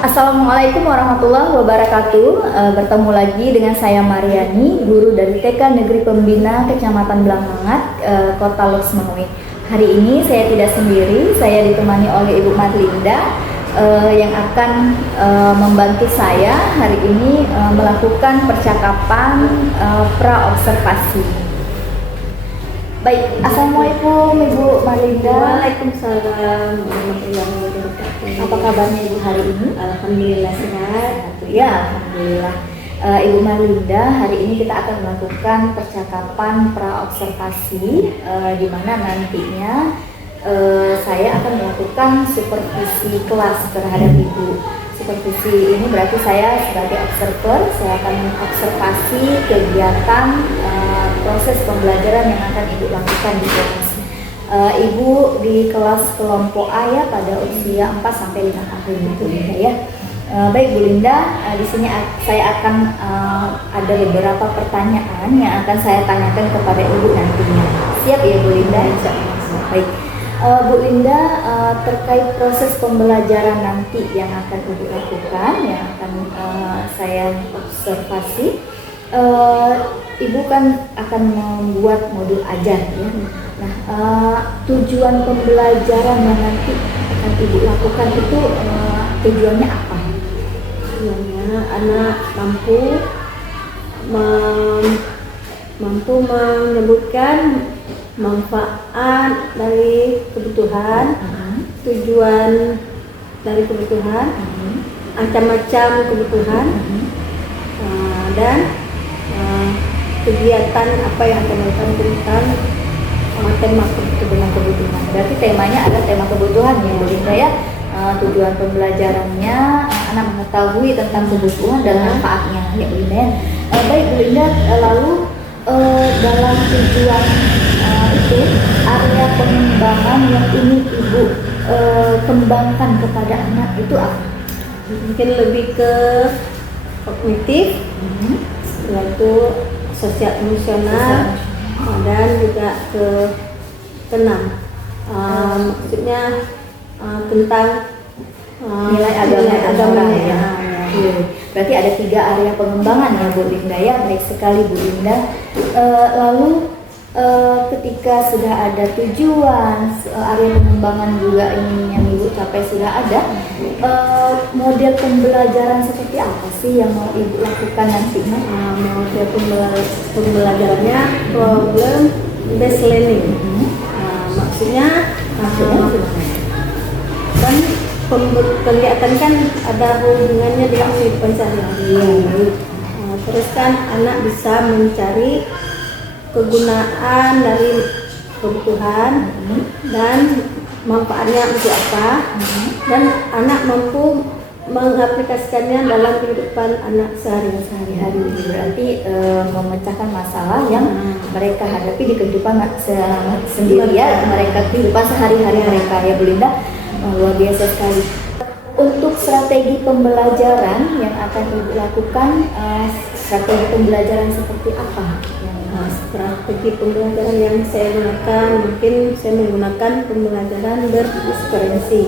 Assalamualaikum warahmatullahi wabarakatuh. Bertemu lagi dengan saya Mariani, guru dari TK Negeri Pembina Kecamatan Blangmangat, Kota Loksmawe. Hari ini saya tidak sendiri, saya ditemani oleh Ibu Marlinda yang akan membantu saya hari ini melakukan percakapan pra-observasi. Baik, Assalamualaikum Ibu Marlinda. Waalaikumsalam warahmatullahi wabarakatuh. Apa kabarnya Ibu hari ini? Alhamdulillah sehat. Ya, Alhamdulillah. Ibu Marlinda, hari ini kita akan melakukan percakapan pra-observasi di mana nantinya saya akan melakukan supervisi kelas terhadap Ibu. Supervisi ini berarti saya sebagai observer, saya akan mengobservasi kegiatan proses pembelajaran yang akan Ibu lakukan di kelas. Ibu di kelas kelompok A ya, pada usia 4 sampai 5 tahun itu ya. Baik Bu Linda, di sini saya akan ada beberapa pertanyaan yang akan saya tanyakan kepada Ibu nantinya. Siap ya Bu Linda? Baik. Bu Linda, terkait proses pembelajaran nanti yang akan Ibu lakukan, yang akan saya observasi, Ibu kan akan membuat modul ajar ya. Nah, tujuan pembelajaran yang nanti akan Ibu lakukan itu tujuannya apa? Tujuannya anak mampu menyebutkan manfaat dari kebutuhan, tujuan dari kebutuhan, macam-macam kebutuhan, dan kegiatan apa yang akan dilakukan tentang tema kebutuhan. Berarti temanya adalah tema kebutuhan ya Bu Linda ya. Tujuan pembelajarannya anak mengetahui tentang kebutuhan dan manfaatnya ya Bu Linda. Baik Bu Linda, lalu dalam tujuan itu area pengembangan yang ini Ibu kembangkan kepada anak itu apa? Mungkin lebih ke kognitif, yaitu sosial emosional, dan juga ke tenang. Maksudnya tentang nilai agamanya ya. Berarti ada 3 area pengembangan ya Bu Linda ya. Baik sekali Bu Linda. Lalu ketika sudah ada tujuan, area pengembangan juga ini yang Ibu capai sudah ada, model pembelajaran seperti apa sih yang mau Ibu lakukan nantinya? Model pembelajarannya problem based learning. Maksudnya kan kegiatan kan ada hubungannya dengan kehidupan sehari-hari. Terus kan anak bisa mencari kegunaan dari kebutuhan dan manfaatnya untuk apa, dan anak mampu mengaplikasikannya dalam kehidupan anak sehari-hari. Berarti memecahkan masalah yang mereka hadapi di kehidupan sendiri ya, mereka kehidupan sehari-hari mereka ya Bu Linda. Luar biasa sekali. Untuk strategi pembelajaran yang akan Ibu lakukan, strategi pembelajaran seperti apa? Strategi pembelajaran yang saya gunakan, mungkin saya menggunakan pembelajaran berdiferensiasi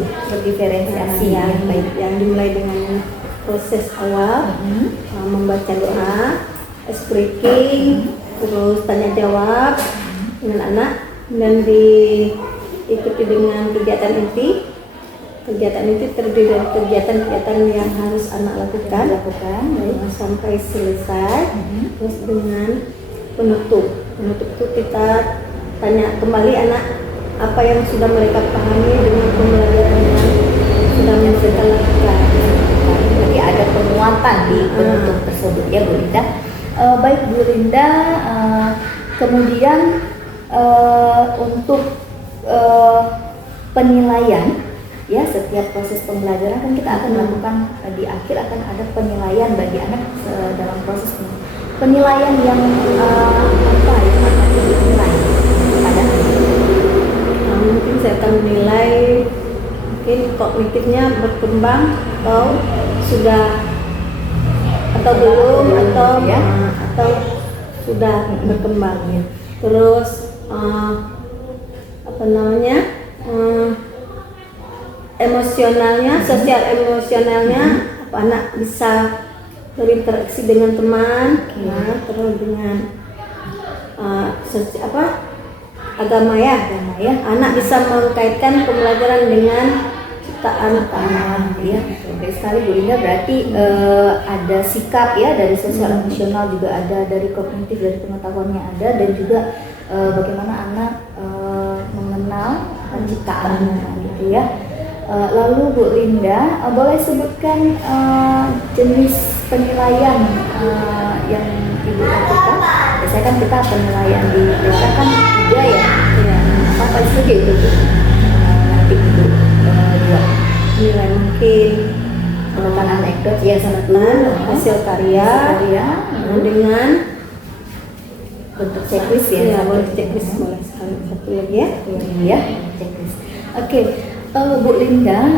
ya, baik yang dimulai dengan proses awal, membaca doa, ice breaking, terus tanya jawab dengan anak, dan diikuti dengan kegiatan inti. Kegiatan itu terdiri dari kegiatan-kegiatan yang harus anak lakukan sampai selesai. Terus dengan penutup itu kita tanya kembali anak apa yang sudah mereka pahami dengan pembelajaran yang sudah mereka lakukan. Jadi ada penguatan di penutup tersebut ya Bu Linda. Baik Bu Linda, kemudian untuk penilaian ya, setiap proses pembelajaran kan kita akan melakukan di akhir akan ada penilaian bagi anak dalam proses penilaian yang apa yang akan dinilai pada anak. Mungkin saya akan menilai mungkin kognitifnya berkembang atau sudah atau belum atau sudah berkembang ya. Terus emosionalnya, sosial emosionalnya, apa anak bisa berinteraksi dengan teman, terus dengan agama ya, anak bisa mengkaitkan pembelajaran dengan ciptaan ya. Baik sekali Bu Linda, berarti ada sikap ya dari sosial emosional juga ada, dari kognitif, dari pengetahuannya ada, dan juga bagaimana anak mengenal penciptaannya gitu ya. Lalu Bu Linda, boleh sebutkan jenis penilaian yang Ibu lakukan? Biasanya kan kita penilaian di desa kan 3 ya. Apa saja itu? Nanti Ibu buat nilai mungkin tentang anekdot ya, hasil karya dengan bentuk checklist ya. Boleh checklist, boleh sekali satu lagi ya. Checklist. Oke. Bu Linda,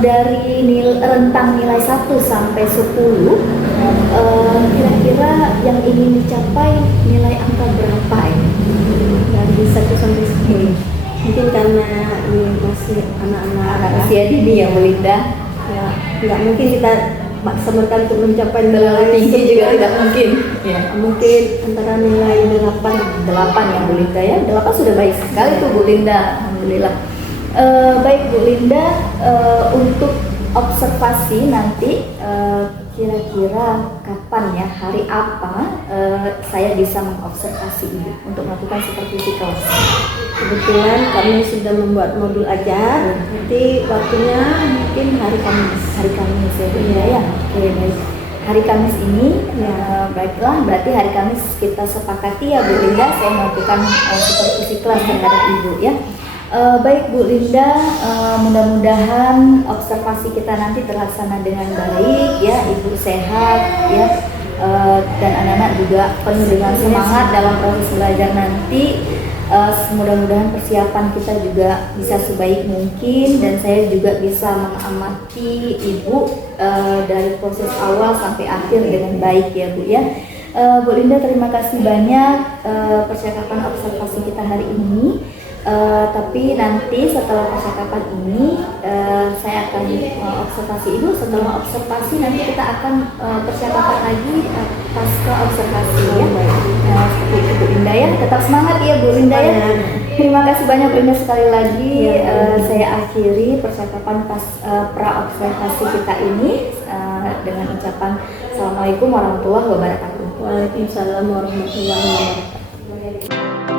dari rentang nilai 1 sampai 10, kira-kira yang ingin dicapai nilai angka berapa ini? Dari 1 sampai 10. Mungkin karena ini masih anak-anak usia dini ya Bu Linda. Ya, nggak mungkin kita maksimalkan untuk mencapai terlalu tinggi juga tidak mungkin. Ya. Mungkin antara nilai 8 ya Bu Linda ya. 8 sudah baik sekali tuh Bu Linda, alhamdulillah. Baik Bu Linda, untuk observasi nanti kira-kira kapan ya, hari apa saya bisa mengobservasi Ibu untuk melakukan supervisi kelas? Kebetulan kami sudah membuat modul ajar, nanti waktunya mungkin hari Kamis. Hari Kamis ya Bu Linda ya. Oke, baik. Hari Kamis ini, baiklah, berarti hari Kamis kita sepakati ya Bu Linda, saya melakukan supervisi kelas terhadap Ibu ya. Baik Bu Linda, mudah-mudahan observasi kita nanti terlaksana dengan baik ya, Ibu sehat ya, dan anak-anak juga penuh dengan semangat dalam proses belajar nanti. Mudah-mudahan persiapan kita juga bisa sebaik mungkin, dan saya juga bisa mengamati Ibu dari proses awal sampai akhir dengan baik ya Bu ya. Bu Linda, terima kasih banyak percakapan observasi kita hari ini. Tapi nanti setelah percakapan ini saya akan observasi Ibu. Setelah observasi nanti kita akan percakapan lagi pasca observasi ya. Seperti itu Bu Linda ya. Tetap semangat ya Bu Linda ya. Terima kasih banyak Bu Linda sekali lagi. Saya akhiri percakapan pra observasi kita ini dengan ucapan Assalamualaikum warahmatullahi wabarakatuh. Waalaikumsalam warahmatullahi wabarakatuh.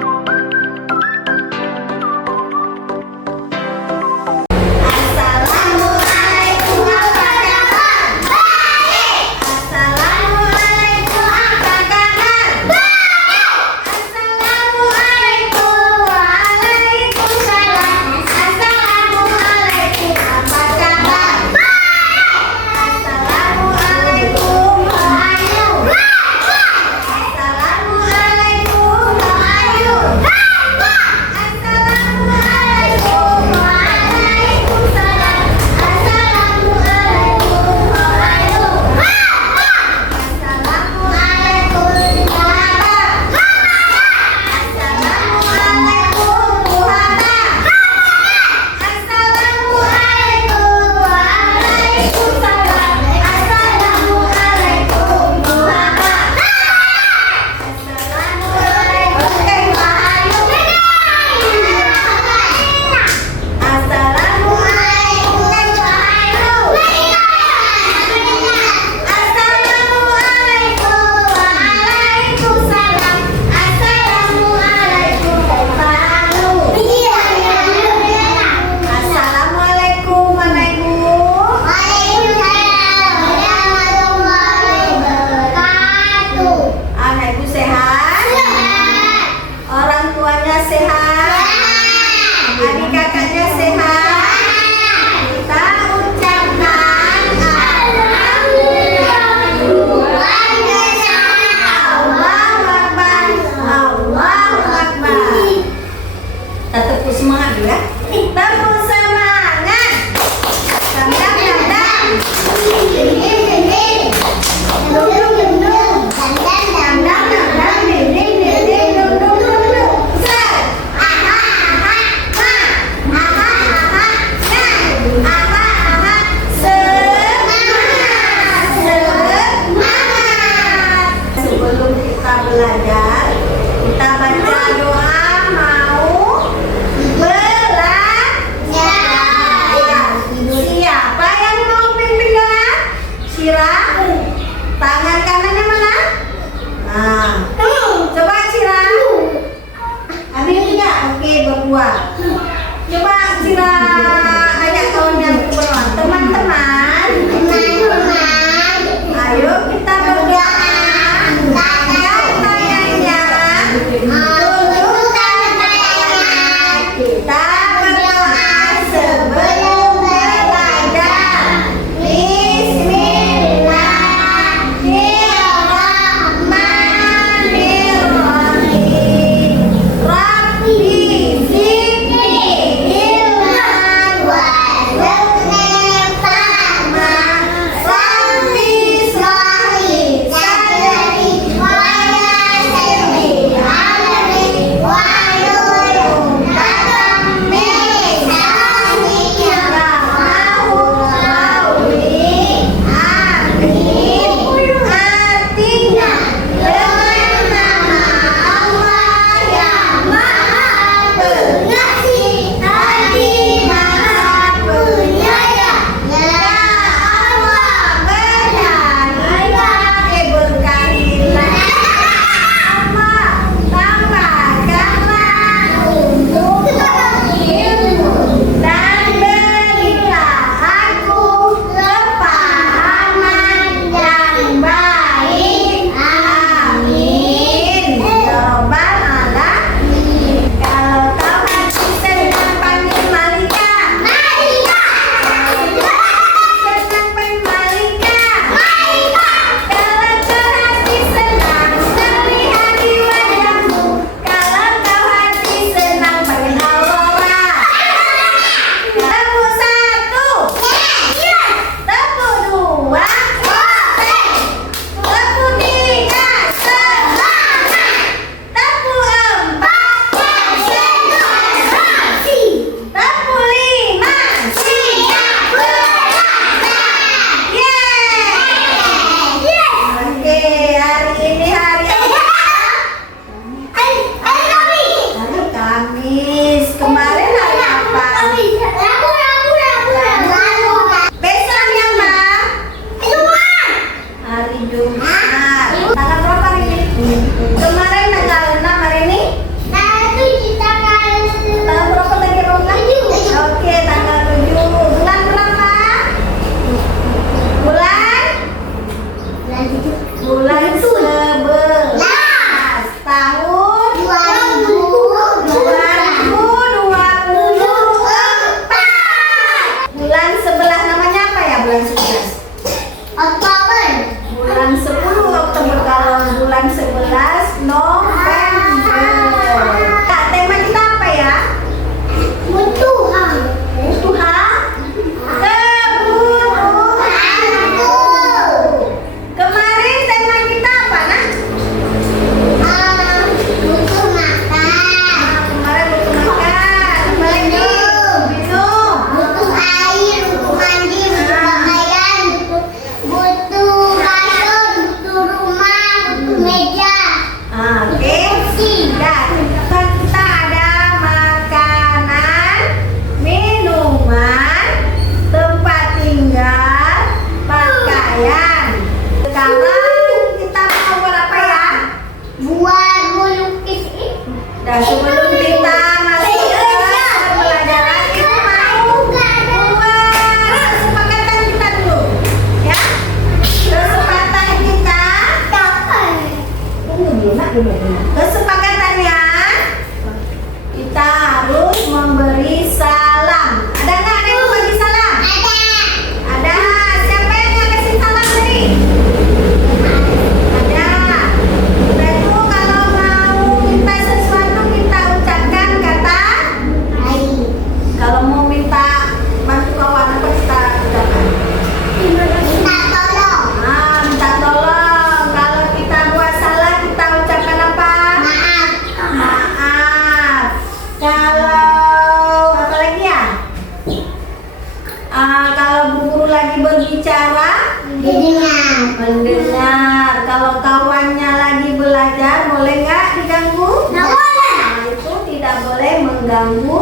Mendengar. Kalau kawannya lagi belajar, boleh nggak diganggu? Nggak boleh. Nah, itu tidak boleh mengganggu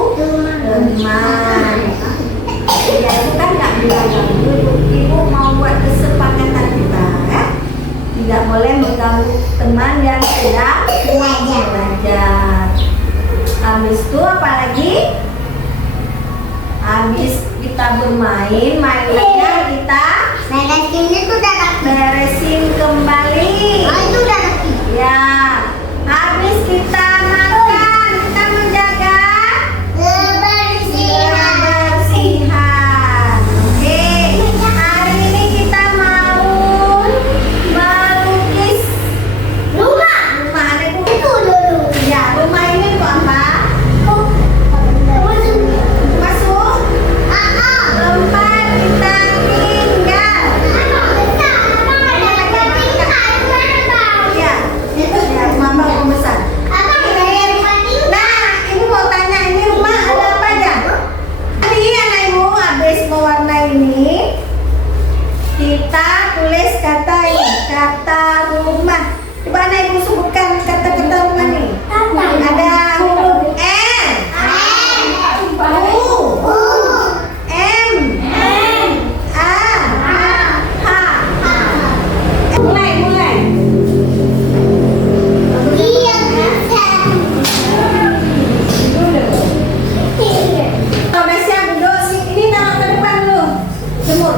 teman. Ya, itu kan nggak bilang ganggu. Ibu mau buat kesepakatan kita, ya? Tidak boleh mengganggu teman yang sedang belajar. Habis itu apa lagi? Habis kita bermain, mainannya kita beresin kembali. Ya, habis kita makan, kita menjaga kebersihan. Oke, hari ini kita mau melukis rumah. Ada ya, rumah ini untuk apa? Masuk tempat kita tinggal. Ya, ya, mama mau pesan. Nah, ibu mau tanya ini rumah ada apa aja? Tadi anak ibu habis mewarnai ini, kita tulis kata ini, kata rumah. Coba anak ibu sebutkan kata-kata rumah nih. Ada huruf N, U, M, A, H. Mulai. Kalau udah siap duduk sih, ini taruh ke depan dulu. Jemur.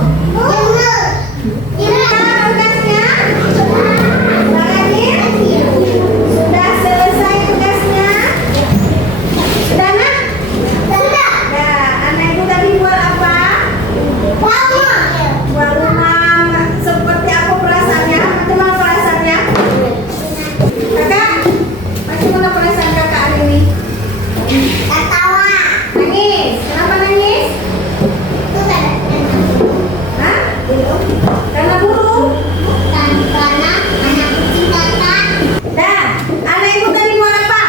Tugasnya? Mbak Radin? Sudah selesai tugasnya? Sudah nak? Ya, anak ibu tadi buat apa? Buat rumah. Seperti apa perasaannya? Bagaimana perasaannya? Kakak? Bagaimana perasaan kakak hari ini? Nangis? Kenapa nangis? Hah? Karena burung? Dah, anak ibu tadi buat apa?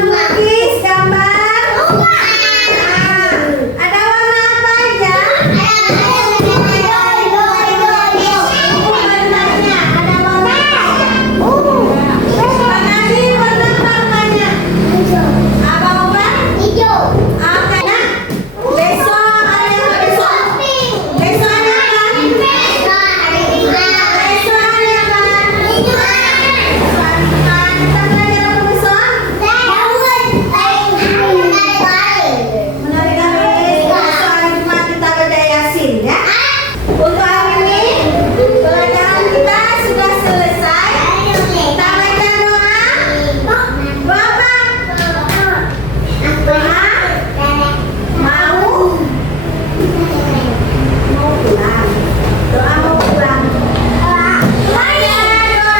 Melukis gambar. Ah, ada warna apa aja? Ibu warnanya ada warna. Bang Adi warna apa warnanya? Abang-abang? Oke, nah. Besok ada apa besok? Besok ada apa? Besok ada apa? Kita belajar apa besok? Menarik garis. Besok hari Jumat kita baca Yasin, ya. Untuk hari ini pelajaran kita sudah selesai. Kita baca doa. Doa apa? Mau pulang. Doa mau pulang. Baca doa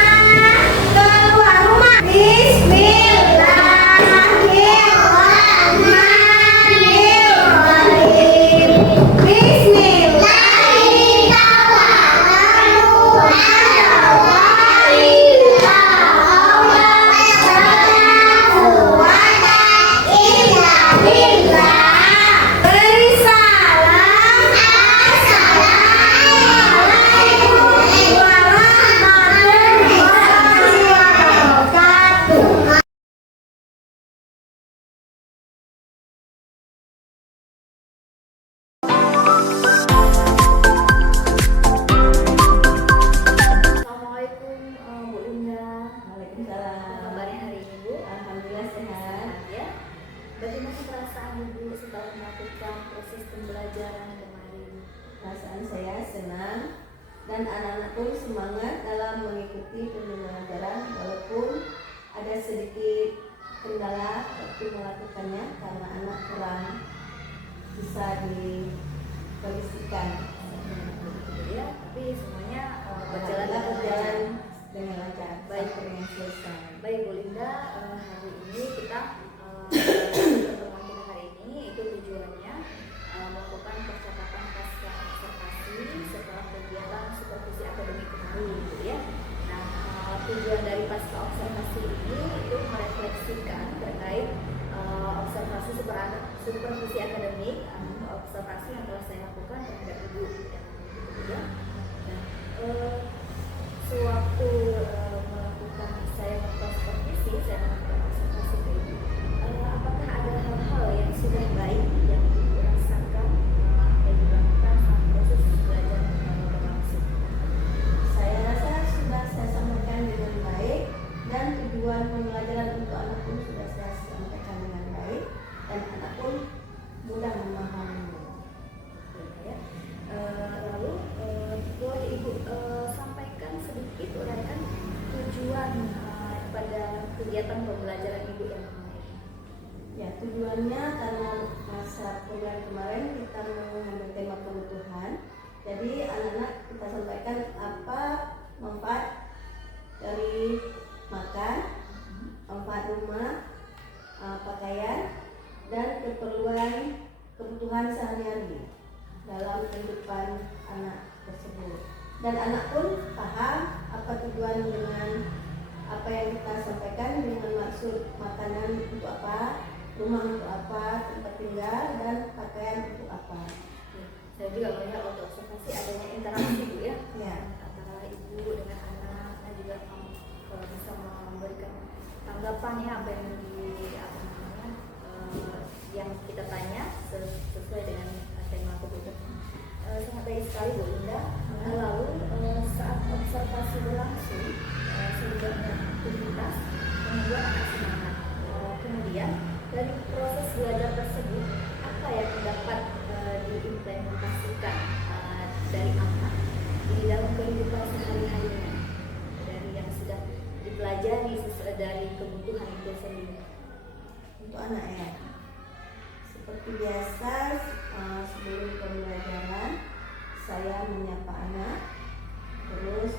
keluar rumah. Bismillahirrahmanirrahim. Beri salam. Assalamualaikum warahmatullahi wabarakatuh. Assalamualaikum Bu Linda. Kabarnya hari ini Bu? Alhamdulillah sehat. Ya. Bagaimana perasaan Ibu setelah melakukan proses pembelajaran kemarin? Perasaan saya senang dan anak-anak pun semangat dalam mengikuti pembelajaran walaupun ada sedikit kendala waktu melakukannya karena anak kurang bisa dikondisikan. Ya, tapi semuanya Alhamdulillah berjalan dengan lancar Baik. sampai dengan selesai. Baik Bu Linda, hari ini kita pertemuan kita hari ini itu tujuannya melakukan percakapan pasca observasi setelah kegiatan supervisi akademik kemarin, gitu ya. Nah, tujuan dari pasca observasi ini itu merefleksikan terkait observasi supervisi akademik, observasi yang telah saya lakukan terhadap Ibu. ya. Nah, sewaktu melakukan saya melakukan observasi ke ibu, apakah ada hal-hal yang sudah baik yang ibu rasakan yang dilakukan saat proses belajar berlangsung? Saya rasa sudah saya sampaikan dengan baik dan tujuan pembelajaran untuk anak pun sudah saya sampaikan dengan baik dan anak pun mudah memahaminya. Ya. Lalu boleh ibu sampaikan sedikit uraikan tujuan pada kegiatan pembelajaran ibu yang kemarin. Ya, tujuannya karena masa kuliah kemarin kita mengambil tema kebutuhan. Jadi anak-anak kita sampaikan apa manfaat dari makan, manfaat rumah, pakaian, dan kebutuhan sehari-hari dalam kehidupan anak tersebut. Dan anak pun paham apa tujuan dengan apa yang kita sampaikan, dengan maksud makanan untuk apa, rumah untuk apa, tempat tinggal, dan pakaian untuk apa. Saya juga melihat waktu observasi adanya interaksi Bu ya, Ya. antara ibu dengan anak, dan juga kalau bisa memberikan tanggapan ya apa yang yang kita tanya sesuai dengan tema kebutuhan. Sangat baik sekali Bu Linda. Lalu saat observasi berlangsung, sehingga aktivitas membuat anak semangat. Kemudian dari proses belajar tersebut, apa yang dapat diimplementasikan dari anak di dalam kehidupan sehari-harinya dari yang sudah dipelajari sesuai dari kebutuhan itu sendiri. Untuk anak ya, seperti biasa sebelum pembelajaran saya menyapa anak, terus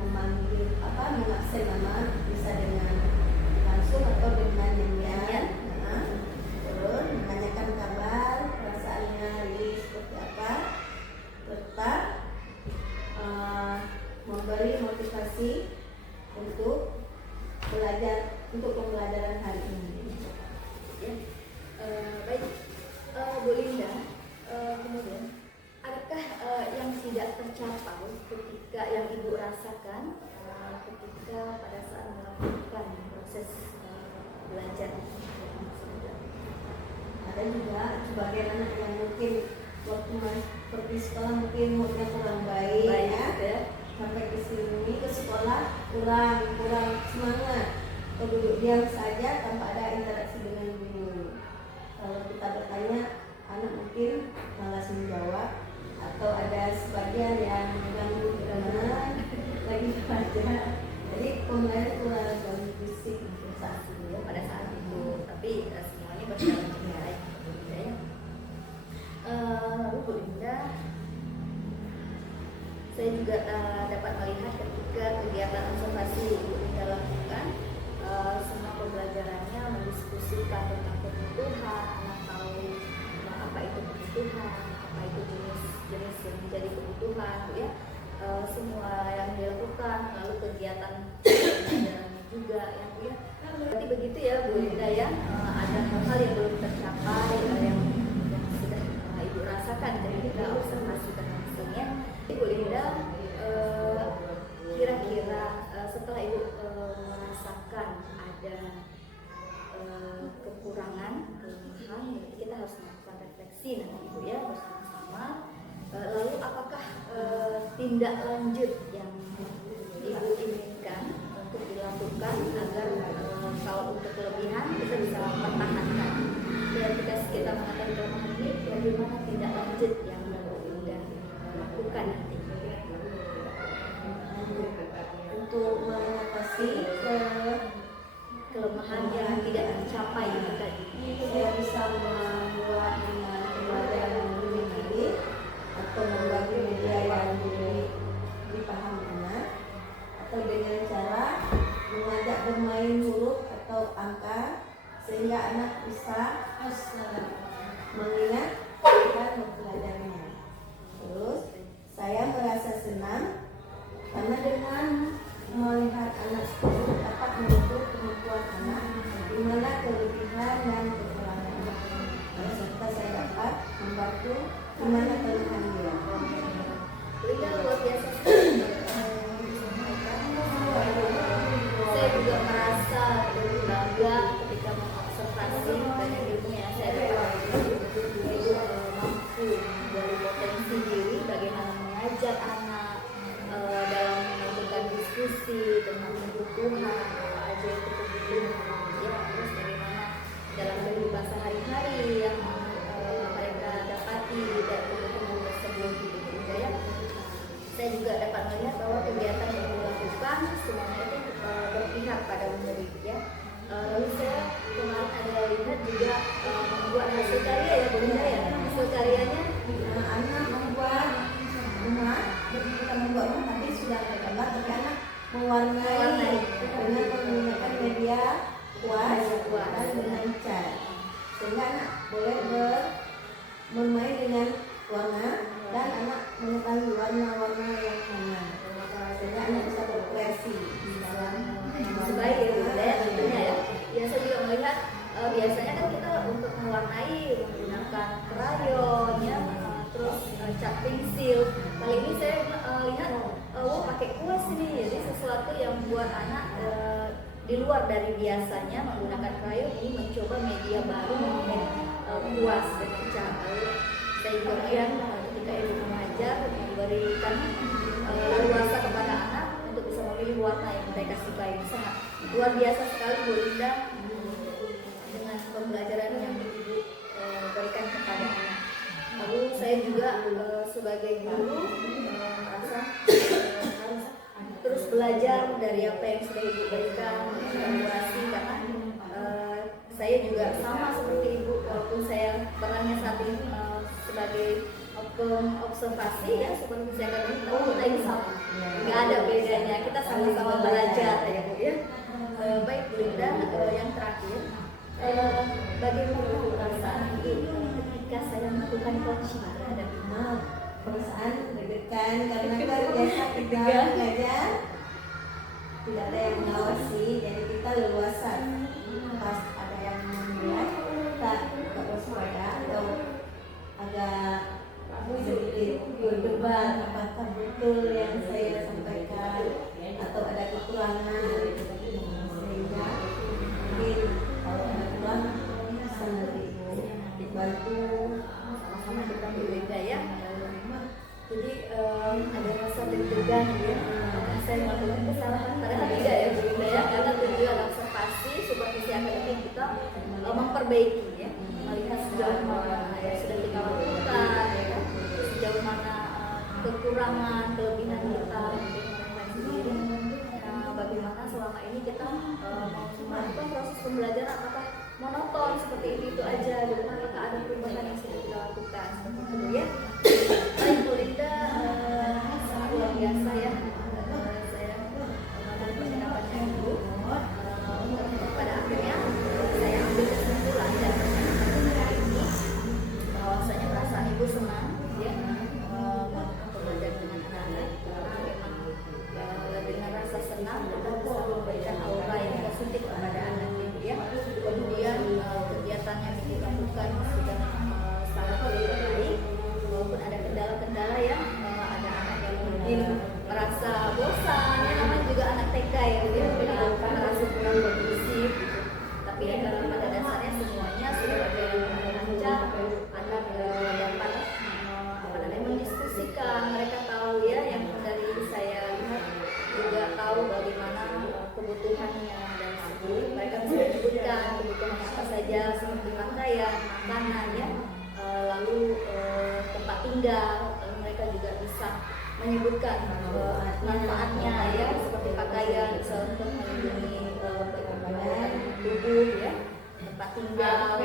memanggil mengaksen nama, bisa dengan langsung atau dengan nyanyian. Terus menanyakan kabar, perasaannya hari seperti apa, tetap memberi motivasi untuk belajar, untuk pembelajaran hari ini. Ya. Baik, Bu Linda, kemudian adakah yang tidak tercapai ketika yang ibu rasakan ketika pada saat melakukan proses belajar? Ada juga sebagian anak yang mungkin waktu pergi sekolah mungkin moodnya kurang baik ya. Sampai ke sini ke sekolah kurang semangat, atau duduk diam saja tanpa ada interaksi dengan guru. Kalau kita bertanya, anak mungkin malas menjawab, atau ada sebagian yang mengganggu karena lagi belajar. Jadi pembelajaran kurang ganggu fisik saat itu ya, Pada saat itu, tapi semuanya berjalan dengan baik. Ya. Lalu Bu Linda, saya juga dapat melihat ketika kegiatan observasi Ibu Linda lakukan, semua pembelajarannya mendiskusikan tentang kebutuhan, anak tahu apa itu kebutuhan, apa itu jenis yang menjadi kebutuhan, ya. Semua yang dilakukan, lalu kegiatan pembelajarannya juga, ya. Berarti begitu ya Bu Linda ya, ada hal-hal yang belum tercapai, yang sudah Ibu rasakan ketika observasi berlangsungnya. Bu Linda, kira-kira setelah Ibu merasakan ada kekurangan, kelemahan, kita harus melakukan refleksi nanti Ibu ya bersama-sama. Lalu apakah tindak lanjut yang Ibu inginkan untuk dilakukan agar kalau untuk kelebihan kita bisa mempertahankan? Ketika kita mengatakan kelemahan ini, bagaimana tindak lanjut yang sudah lakukan nanti untuk mengatasi kelemahan yang tidak tercapai itu tadi? Saya bisa membuat dengan pembelajaran yang lebih baik atau membagi media yang lebih dipahami anak, atau dengan cara mengajak bermain huruf atau angka sehingga anak bisa mengingat dan mempelajarinya. Terus saya merasa senang karena dengan melihat anak tersebut dapat mengukur kemampuan anak, di mana kelebihan dan kekurangan anak, serta saya dapat membantu di mana kelemahan dia. biasa sekali disampaikan. Saya juga merasa berbangga ketika mengobservasi banyak ilmu yang saya dapat. Ibu mampu dari potensi diri bagaimana mengajak anak dalam melakukan diskusi tentang kebutuhan apa aja itu kebutuhan ya, terus bagaimana dalam kehidupan sehari-hari yang mereka dapati dari kebutuhan tersebut gitu ya. Saya juga dapat melihat bahwa kegiatan yang dilakukan semuanya itu berpihak pada murid ya. Lalu saya kemarin ada lihat juga membuat hasil karya ya Bunda ya. Hasil karyanya anak membuat rumah, kita membuat rumah tapi sudah ada gambar, tapi anak mewarnai dengan menggunakan media kuas dan dengan cat, sehingga anak boleh bermain dengan warna dan anak mengetahui warna-warna yang mana, sehingga anak bisa berkreasi di dalam sebaik ya Bunda ya tentunya ya. Biasa juga melihat biasanya kan kita untuk mewarnai menggunakan krayon ya, terus cat pensil. Kali ini saya lihat pakai kuas ini, jadi sesuatu yang buat anak di luar dari biasanya menggunakan krayon, ini mencoba media baru menggunakan kuas dengan cat. Lalu saya juga melihat ketika ibu mengajar memberikan leluasa kepada anak untuk bisa memilih warna yang mereka sukai. Sangat luar biasa sekali Bu Linda dengan pembelajaran yang ibu berikan kepada anak. Lalu saya juga sebagai guru merasa harus terus belajar dari apa yang sudah ibu berikan, evaluasi, karena saya juga sama seperti ibu, walaupun saya perannya saat ini sebagai observasi ya, seperti saya katakan kita ini sama, nggak ada bedanya, kita sama-sama belajar ya Bu ya. Baik Bu Linda, yang terakhir, bagaimana perasaan ibu ketika saya melakukan coaching terhadap perasaan deg-degan karena luar biasa kita belajar, tidak ada yang mengawasi, jadi kita leluasa. Pas ada yang menilai, kita bersuara atau agak sedikit berdebat apakah betul yang saya sampaikan atau ada kekurangan, sehingga mungkin kalau ada kurang bisa dibantu sama-sama kita berbeda ya. Jadi ada rasa deg-degan ya, apakah saya melakukan kesalahan, padahal tidak ya Bu Linda ya, karena tujuan observasi supervisi akademik kita memperbaiki ya, melihat sejauh mana yang sudah kita lakukan ya, sejauh mana kekurangan kelebihan kita sendiri, bagaimana selama ini kita melakukan proses pembelajaran, apakah monoton seperti itu aja, dan apakah ada perubahan yang sudah kita lakukan seperti itu ya. Baik Bu Linda, sangat luar biasa ya, saya mendengar percakapannya Ibu. Pada akhirnya saya ambil kesimpulan dari percakapan hari ini bahwasanya perasaan Ibu senang ya belajar dengan anak-anak, karena memang dengan rasa senang kita bisa memberikan aura yang positif kepada anak Ibu ya. Kemudian kegiatan yang Ibu lakukan sudah sangat baik, walaupun ada kendala-kendala ya, ada anak yang mungkin merasa bosan ya, namanya juga anak TK ya, merasa kurang kondusif gitu. Tapi pada dasarnya semuanya sudah ada yang lancar, anak dapat mendiskusikan, mereka tahu ya, yang dari saya lihat juga tahu bagaimana kebutuhannya, dan mereka bisa menyebutkan kebutuhan apa saja seperti pakaian, makanan ya, lalu tempat tinggal, mereka juga bisa menyebutkan manfaatnya ya, seperti pakaian bisa untuk melindungi tubuh ya, tempat tinggal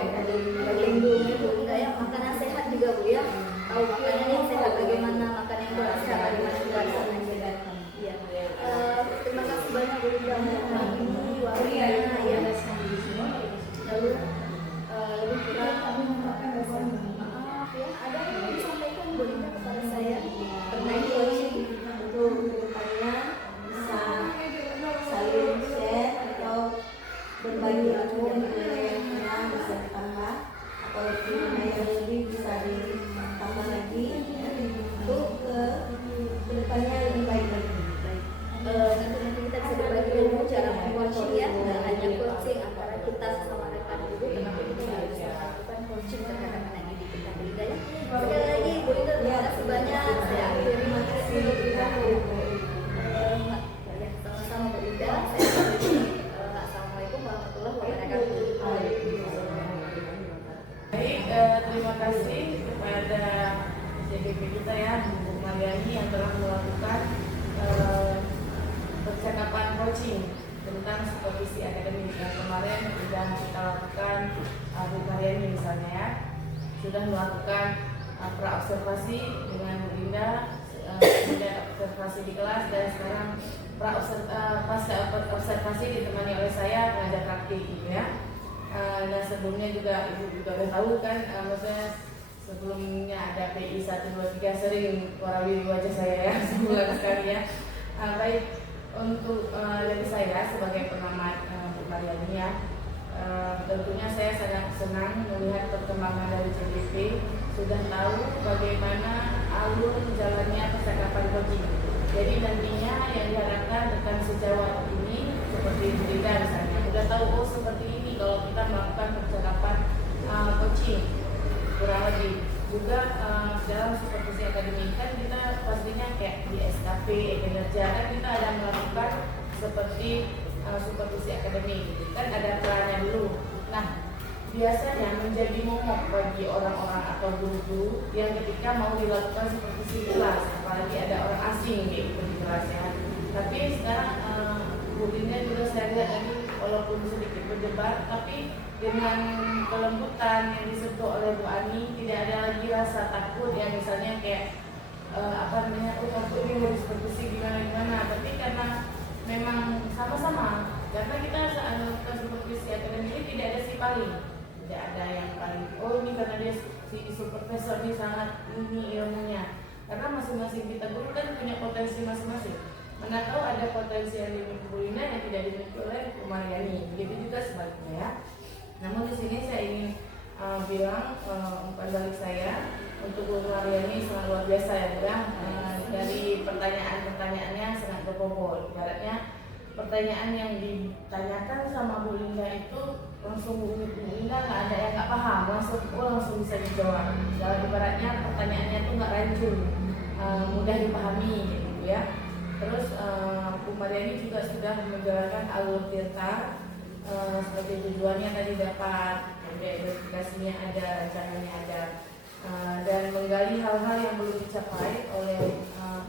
berlindung itu enggak ya, makanan sehat juga Bu ya, tahu makanan yang sehat bagaimana, makanan yang kurang sehat bagaimana juga ya. Terima kasih banyak Bu Linda hari ini waktunya ya. Lalu lebih kurang maaf ya, ada yang mau disampaikan Bu Linda kepada saya terkait coaching untuk kedepannya bisa saling share atau berbagi ilmu yang kurang bisa ditambah, atau ilmu yang lebih bisa ditambah lagi untuk kedepannya kasih kepada CGP kita ya, Bu Mariani yang telah melakukan percakapan coaching tentang supervisi akademik yang kemarin sudah kita lakukan. Bu Mariani misalnya ya, sudah melakukan pra-observasi dengan Bu Linda, kemudian observasi di kelas, dan sekarang pasca observasi ditemani oleh saya pengajar praktik gitu ya. Dan sebelumnya juga Ibu juga udah tahu kan, maksudnya sebelumnya ada PI 123 sering warawiri wajah saya ya, sebulan sekali ya. Baik, untuk dari saya sebagai pengamat Bu Mariani ya, tentunya saya sangat senang melihat perkembangan dari CGP, sudah tahu bagaimana alur jalannya percakapan coaching. Jadi nantinya yang diharapkan rekan sejawat ini seperti Bu Linda misalnya, sudah tahu oh seperti ini kalau kita melakukan percakapan coaching. Kurang lebih juga dalam supervisi akademik kan kita pastinya kayak di SKP, kinerja kan kita ada melakukan seperti supervisi akademik kan ada perannya dulu. Nah, biasanya menjadi momok bagi orang-orang atau guru-guru yang ketika mau dilakukan supervisi di kelas, apalagi ada orang asing gitu di kelas ya. Tapi sekarang Bu Linda juga saya lihat tadi walaupun sedikit berdebat, tapi dengan kelembutan yang disentuh oleh Bu Ani, tidak ada lagi rasa takut ya, misalnya kayak aku ini mau supervisi gimana, tapi karena memang sama-sama, karena kita saat melakukan supervisi akademik ini tidak ada si paling, tidak ada yang paling, oh ini karena dia si supervisor ini sangat ini ilmunya, karena masing-masing kita guru kan punya potensi masing-masing. Mana tahu ada potensi yang dimiliki Bu Linda yang tidak dimiliki oleh Bu Mariani, begitu juga sebaliknya ya. Namun di sini saya ingin bilang umpan balik saya untuk Bu Mariani sangat luar biasa ya, dari pertanyaan-pertanyaannya sangat berbobot. Ibaratnya pertanyaan yang ditanyakan sama Bu Linda itu langsung Bu Linda nggak ada yang nggak paham, langsung bisa dijawab. Dalam ibaratnya pertanyaannya itu nggak rancu, mudah dipahami gitu ya. Terus Bu Mariani juga sudah menjalankan alur tirta sebagai tujuannya tadi dapat, kemudian identifikasinya ada, rencananya ada, dan menggali hal-hal yang belum dicapai oleh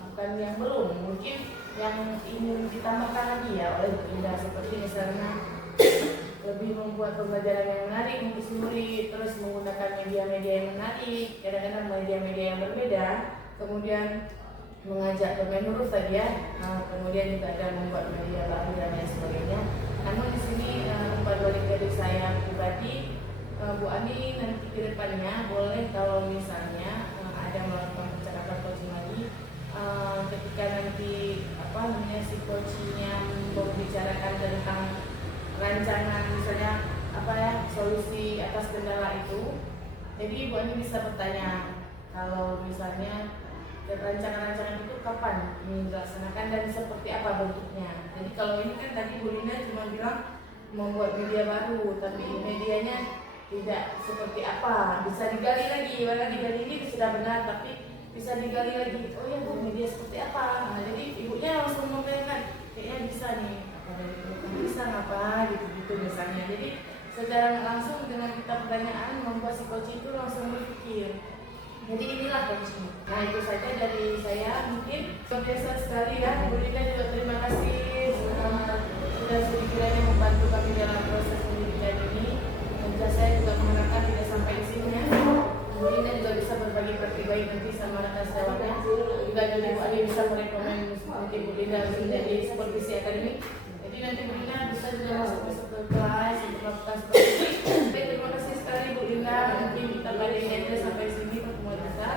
bukan yang belum, mungkin yang ingin ditambahkan lagi ya oleh Bu Linda, seperti misalnya lebih membuat pembelajaran yang menarik untuk murid, terus menggunakan media-media yang menarik, kadang-kadang media-media yang berbeda, kemudian mengajak bermain huruf tadi ya, kemudian juga ada membuat media baru dan lain sebagainya. Namun di sini umpan balik dari saya pribadi, Bu Ani nanti ke depannya boleh kalau misalnya ada melakukan percakapan coaching lagi, ketika nanti si coachingnya membicarakan tentang rancangan misalnya solusi atas kendala itu, jadi Bu Ani bisa bertanya kalau misalnya rancangan-rancangan itu kapan ini dilaksanakan dan seperti apa bentuknya. Jadi kalau ini kan tadi Bu Linda cuma bilang membuat media baru, tapi medianya tidak seperti apa, bisa digali lagi. Karena digali ini sudah benar, tapi bisa digali lagi. Oh ya Bu, media seperti apa? Nah, jadi ibunya langsung membayangkan kayaknya bisa nih, bisa ngapa gitu misalnya. Jadi secara langsung dengan kita pertanyaan membuat si coach itu langsung berpikir. Jadi inilah coaching. Nah itu saja dari saya, mungkin biasa sekali ya. Bu Linda juga terima kasih sudah sedikitnya membantu kami dalam proses pendidikan ini. Dan saya juga mengharapkan tidak sampai di sini ya. Bu Linda juga bisa berbagi praktik baik nanti sama rekan sejawatnya. Juga jadi Bu Ali bisa merekomend mungkin Bu Linda menjadi supervisi akademik. Jadi nanti Bu Linda bisa juga masuk ke kelas untuk melakukan supervisi. Baik, terima kasih sekali Bu Linda. Mungkin kita pada ini aja sampai sini pertemuan kita.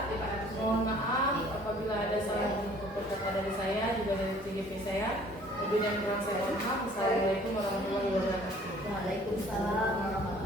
Mohon maaf apabila ada salah kata dari saya, juga dari CGP saya. Lebih dan kurang saya mohon maaf. Assalamualaikum warahmatullahi wabarakatuh. Waalaikumsalam warahmatullahi wabarakatuh.